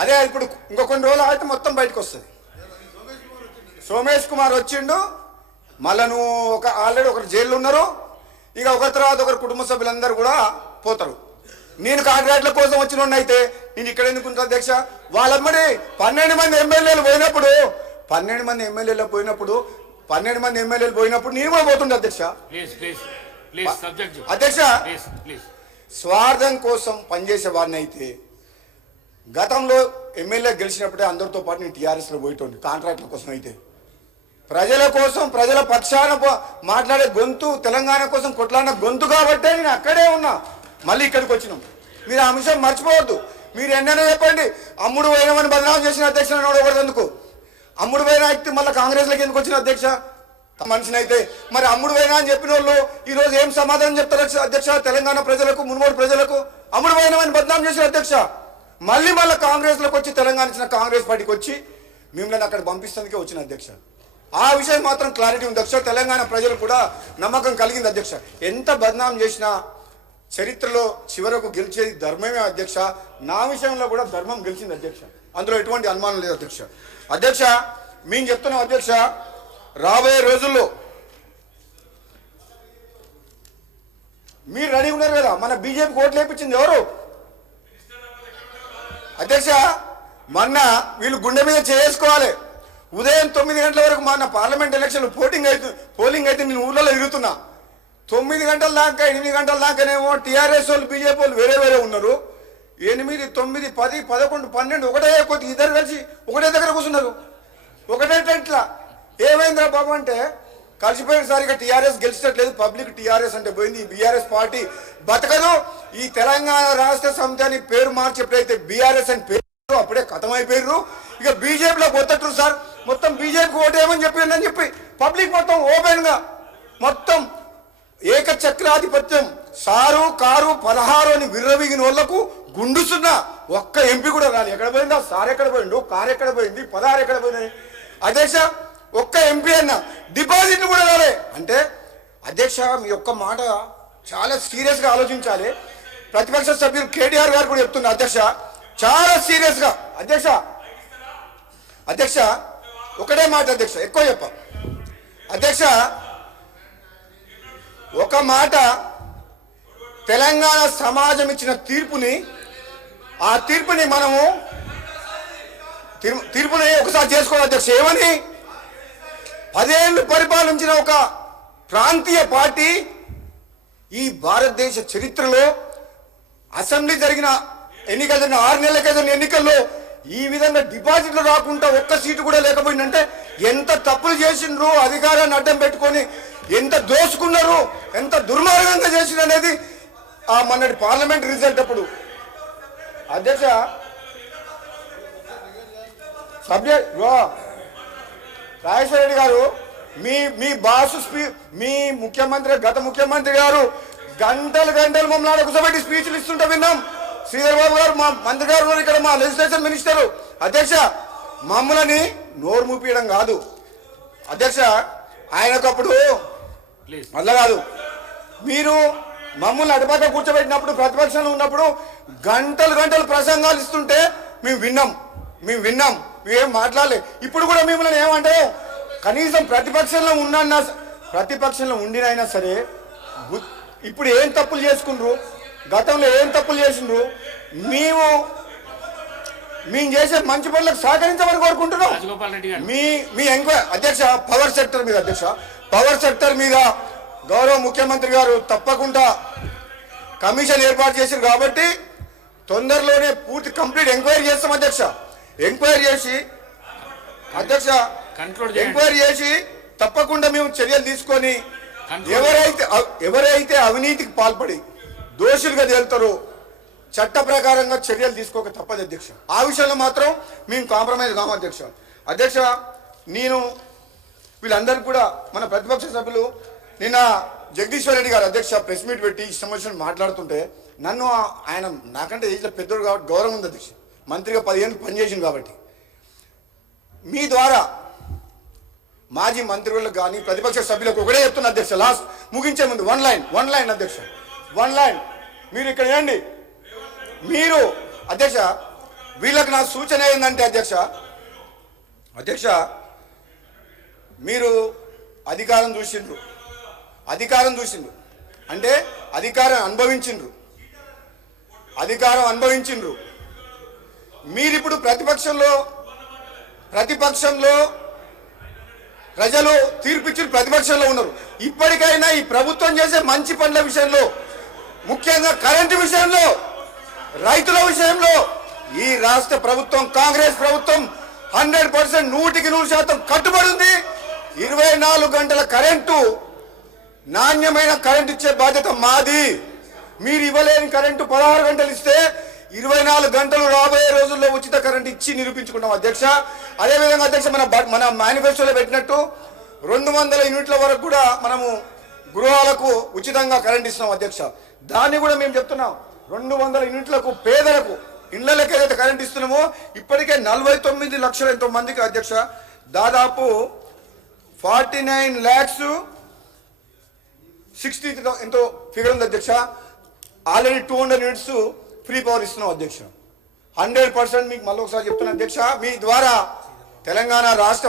అదే ఇప్పుడు ఇంకో కొన్ని రోజులు అయితే మొత్తం బయటకు వస్తుంది. సోమేష్ కుమార్ వచ్చిండు, మళ్ళీ నువ్వు ఆల్రెడీ ఒకరు జైల్లో ఉన్నారు, ఇక ఒకరి తర్వాత ఒకరు కుటుంబ సభ్యులందరూ కూడా పోతారు. నేను కాంట్రాక్ట్ల కోసం వచ్చిన అయితే నేను ఇక్కడ ఎందుకు ఉంటాను అధ్యక్ష? వాళ్ళమ్మడి 12 మంది ఎమ్మెల్యేలు పోయినప్పుడు 12 మంది ఎమ్మెల్యేలు పోయినప్పుడు నేను కూడా పోతుండే అధ్యక్ష. అధ్యక్ష, స్వార్థం కోసం పనిచేసే వారిని అయితే గతంలో ఎమ్మెల్యే గెలిచినప్పుడే అందరితో పాటు నేను టీఆర్ఎస్లో పోయేటోండి. కాంట్రాక్ట్ల కోసం అయితే ప్రజల కోసం, ప్రజల పక్షాన మాట్లాడే గొంతు, తెలంగాణ కోసం కొట్లాడిన గొంతు కాబట్టే నేను అక్కడే ఉన్నా. మళ్ళీ ఇక్కడికి వచ్చినాం. మీరు ఆ అంశం మర్చిపోవద్దు. మీరు ఎన్నైనా చెప్పండి, అమ్ముడు పోయినామని బదనామం చేసిన అధ్యక్ష ఎందుకు? అమ్ముడు పోయిన వ్యక్తి మళ్ళీ కాంగ్రెస్లోకి ఎందుకు వచ్చిన అధ్యక్ష? మనిషిని అయితే మరి అమ్ముడు పోయినా అని చెప్పిన వాళ్ళు ఈరోజు ఏం సమాధానం చెప్తారు అధ్యక్ష? తెలంగాణ ప్రజలకు, మున్మోడు ప్రజలకు అమ్ముడు పోయినామని బదనామం చేసిన అధ్యక్ష మళ్ళీ కాంగ్రెస్లోకి వచ్చి తెలంగాణ ఇచ్చిన కాంగ్రెస్ పార్టీకి వచ్చి మిమ్మల్ని అక్కడ పంపిస్తుందికే వచ్చిన అధ్యక్ష. ఆ విషయం మాత్రం క్లారిటీ ఉంది అధ్యక్ష. తెలంగాణ ప్రజలు కూడా నమ్మకం కలిగింది అధ్యక్ష. ఎంత బదనాం చేసినా చరిత్రలో చివరకు గెలిచేది ధర్మమే అధ్యక్ష. నా విషయంలో కూడా ధర్మం గెలిచింది అధ్యక్ష, అందులో ఎటువంటి అనుమానం లేదు అధ్యక్ష. అధ్యక్ష, మేము చెప్తున్నాం అధ్యక్ష, రాబోయే రోజుల్లో మీరు రెడీ ఉన్నారు కదా, మన బీజేపీ ఓట్లు వేయించింది ఎవరు అధ్యక్ష? మొన్న వీళ్ళు గుండె మీద చేసుకోవాలి. ఉదయం 9 గంటల వరకు మన పార్లమెంట్ ఎలక్షన్ పోలింగ్ అయితే నేను ఊళ్ళలో తిరుగుతున్నా. 9 గంటల దాకా 8 గంటల దాకానేమో టీఆర్ఎస్ వాళ్ళు, బీజేపీ వాళ్ళు వేరే వేరే ఉన్నారు. 8, 9, 10, 11, 12 ఒకటే కొద్ది ఇద్దరు కలిసి ఒకటే దగ్గర కూర్చున్నారు, ఒకటే టెంట్లా. ఏమైందిరా బాబు అంటే కలిసిపోయేసరిగా టీఆర్ఎస్ గెలిచినట్లేదు, పబ్లిక్ టీఆర్ఎస్ అంటే పోయింది, ఈ బీఆర్ఎస్ పార్టీ బతకదు. ఈ తెలంగాణ రాష్ట్ర సమితి అని పేరు మార్చి ఎప్పుడైతే బీఆర్ఎస్ అని పేరు అప్పుడే ఖతమైపోయారు. ఇక బీజేపీలో పోతట్టు సార్, మొత్తం బీజేపీకి ఓటేయమని చెప్పిందని చెప్పి పబ్లిక్ మొత్తం ఓపెన్ గా మొత్తం ఏకచక్రాధిపత్యం, సారు కారు 16 అని విర్రవీగిన వాళ్లకు గుండుసున్న ఒక్క ఎంపీ కూడా రాలి. ఎక్కడ పోయిందా సార్? ఎక్కడ పోయిండు? కారు ఎక్కడ పోయింది? 16 ఎక్కడ పోయినాయి అధ్యక్ష? ఒక్క ఎంపీ అన్న డిపాజిట్లు కూడా రాలే. అంటే అధ్యక్ష, మీ ఒక్క మాట చాలా సీరియస్ గా ఆలోచించాలి. ప్రతిపక్ష సభ్యులు కేటీఆర్ గారు కూడా చెప్తున్నారు అధ్యక్ష, చాలా సీరియస్ గా. అధ్యక్ష ఒకటే మాట అధ్యక్ష, ఎక్కువ చెప్ప అధ్యక్ష. ఒక మాట, తెలంగాణ సమాజం ఇచ్చిన తీర్పుని, ఆ తీర్పుని మనము ఒకసారి చేసుకోవాలి అధ్యక్ష. ఏమని 10 ఏళ్ళు పరిపాలించిన ఒక ప్రాంతీయ పార్టీ ఈ భారతదేశ చరిత్రలో అసెంబ్లీ జరిగిన ఎన్నికలు జరిగిన 6 నెలల క్రితం ఎన్నికల్లో ఈ విధంగా డిపాజిట్లు రాకుండా ఒక్క సీటు కూడా లేకపోయిందంటే ఎంత తప్పులు చేసిండ్రు, అధికారాన్ని అడ్డం పెట్టుకొని ఎంత దోసుకున్నారు, ఎంత దుర్మార్గంగా చేసిండ్రు అనేది ఆ మొన్నటి పార్లమెంట్ రిజల్ట్ అప్పుడు. అధ్యక్ష, రాజేశ్వర రెడ్డి గారు, మీ బాసు మీ ముఖ్యమంత్రి, గత ముఖ్యమంత్రి గారు గంటలు మమ్మల్ని కూర్చోబెట్టి స్పీచ్లు ఇస్తుంటే విన్నాం. శ్రీధర్ బాబు గారు, మా మంత్రి గారు, ఇక్కడ మా లెజిస్లేషన్ మినిస్టర్. అధ్యక్ష, మమ్మల్ని నోరు మూపియడం కాదు అధ్యక్ష, ఆయనకప్పుడు అట్లా కాదు. మీరు మమ్మల్ని అటుపక్క కూర్చోబెట్టినప్పుడు, ప్రతిపక్షంలో ఉన్నప్పుడు గంటలు ప్రసంగాలు ఇస్తుంటే మేము విన్నాం, మేమేం మాట్లాడలే. ఇప్పుడు కూడా మిమ్మల్ని ఏమంటే కనీసం ప్రతిపక్షంలో ఉండినైనా సరే ఇప్పుడు ఏం తప్పులు చేసుకుండ్రు, గతంలో ఏం తప్పులు చేసిండ్రు, మేము చేసే మంచి పనులకు సహకరించమని కోరుకుంటున్నాం. మీ ఎంక్వైరీ అధ్యక్ష, పవర్ సెక్టర్ మీద గౌరవ ముఖ్యమంత్రి గారు తప్పకుండా కమిషన్ ఏర్పాటు చేశారు కాబట్టి తొందరలోనే పూర్తి కంప్లీట్ ఎంక్వైరీ చేస్తాం అధ్యక్ష. ఎంక్వైరీ చేసి తప్పకుండా మేము చర్యలు తీసుకొని ఎవరైతే అవినీతికి పాల్పడి దోషులుగా తేలుతారో చట్ట ప్రకారంగా చర్యలు తీసుకోక తప్పదు అధ్యక్ష. ఆ విషయంలో మాత్రం మేము కాంప్రమైజ్ కాము అధ్యక్ష. నేను వీళ్ళందరికీ కూడా మన ప్రతిపక్ష సభ్యులు నిన్న జగదీశ్వర్ రెడ్డి గారు అధ్యక్ష ప్రెస్ మీట్ పెట్టి ఇష్టం వచ్చినట్టు మాట్లాడుతుంటే నన్ను, ఆయన నాకంటే ఏజ్లో పెద్దోడు కాబట్టి గౌరవం ఉంది అధ్యక్ష, మంత్రిగా 10 ఏళ్ళు పనిచేసింది కాబట్టి, మీ ద్వారా మాజీ మంత్రులకు కానీ ప్రతిపక్ష సభ్యులకు ఒకటే చెప్తున్నా అధ్యక్ష, లాస్ట్ ముగించే ముందు వన్ లైన్ అధ్యక్ష, మీరు ఇక్కడ ఏండి, మీరు అధ్యక్ష వీళ్ళకి నా సూచన ఏంటంటే అధ్యక్ష మీరు అధికారం చూసిండ్రు అంటే అధికారం అనుభవించిండ్రు మీరిప్పుడు ప్రతిపక్షంలో ప్రజలు తీర్పిచ్చిన ప్రతిపక్షంలో ఉన్నారు. ఇప్పటికైనా ఈ ప్రభుత్వం చేసే మంచి పనుల విషయంలో, ముఖ్యంగా కరెంటు విషయంలో, రైతుల విషయంలో ఈ రాష్ట్ర ప్రభుత్వం కాంగ్రెస్ ప్రభుత్వం 100% 100% కట్టుబడి ఉంది. 24 గంటల కరెంటు, నాణ్యమైన కరెంటు ఇచ్చే బాధ్యత మాది. మీరు ఇవ్వలేని కరెంటు 16 గంటలు ఇస్తే 24 గంటలు రాబోయే రోజుల్లో ఉచిత కరెంట్ ఇచ్చి నిరూపించుకుంటాం అధ్యక్ష. అదేవిధంగా అధ్యక్ష మన మేనిఫెస్టోలో పెట్టినట్టు 200 యూనిట్ల వరకు కూడా మనము గృహాలకు ఉచితంగా కరెంట్ ఇస్తున్నాం అధ్యక్ష. దాన్ని కూడా మేము చెప్తున్నాం. 200 యూనిట్లకు పేదలకు ఇళ్లకి ఏదైతే కరెంట్ ఇస్తున్నామో ఇప్పటికే 49 లక్షల ఎంతో మందికి అధ్యక్ష దాదాపు 49,60 ఎంతో ఫిగర్ ఉంది అధ్యక్ష. ఆల్రెడీ 200 యూనిట్స్ ఫ్రీ పవర్ ఇస్తున్నాం అధ్యక్ష. 100% మీకు మళ్ళీ ఒకసారి చెప్తున్నా అధ్యక్ష, మీ ద్వారా తెలంగాణ రాష్ట్ర